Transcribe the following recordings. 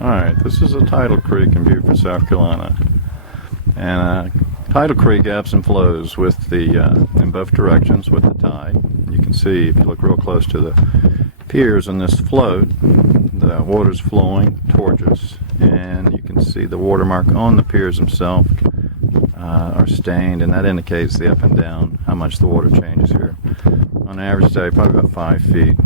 Alright, this is a tidal creek in Beaufort, South Carolina. And tidal creek ebbs and flows with the in both directions with the tide. You can see if you look real close to the piers in this float, the water's flowing towards us, and you can see the watermark on the piers themselves are stained, and that indicates the up and down, how much the water changes here. On an average day, probably about 5 feet.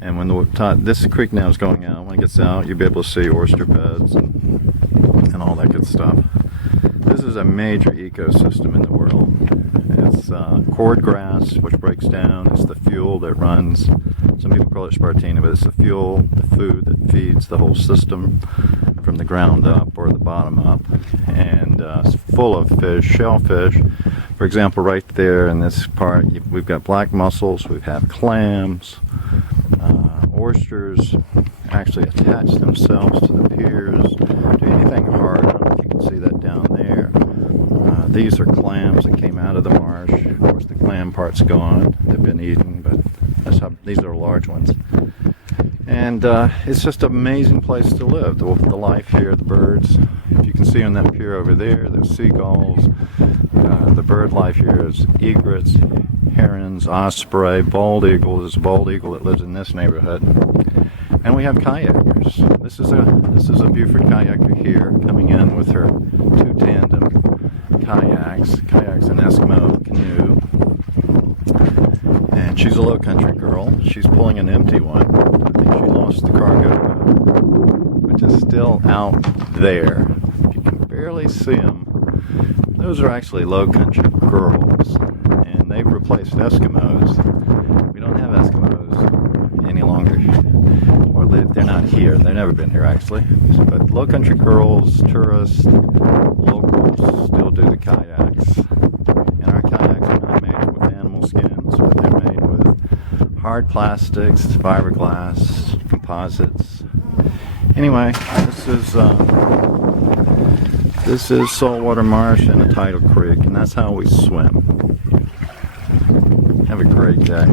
And when this creek now is going out, when it gets out, you'll be able to see oyster beds and all that good stuff. This is a major ecosystem in the world. It's cordgrass, which breaks down. It's the fuel that runs. Some people call it spartina, but it's the fuel, the food that feeds the whole system from the ground up or the bottom up. And it's full of fish, shellfish. For example, right there in this part, we've got black mussels, we have clams. Oysters actually attach themselves to the piers, to anything hard. I don't know if you can see that down there. These are clams that came out of the marsh. Of course, the clam part's gone. They've been eaten, but that's how, these are large ones. And it's just an amazing place to live. The life here, the birds. If you can see on that pier over there, there's seagulls. The bird life here is egrets, herons, osprey, bald eagle. There's a bald eagle that lives in this neighborhood. And we have kayakers. This is a Beaufort kayaker here, coming in with her 2 tandem kayaks. Kayaks an Eskimo canoe. And she's a low country girl. She's pulling an empty one. I think she lost the cargo, which is still out there. You can barely see them. Those are actually low country girls, and they've replaced Eskimos. We don't have Eskimos any longer, or they're not here. They've never been here actually. But low country girls, tourists, locals still do the kayaks. And our kayaks are not made with animal skins, but they're made with hard plastics, fiberglass, composites. Anyway, this is saltwater marsh and a tidal creek, and that's how we swim. Have a great day.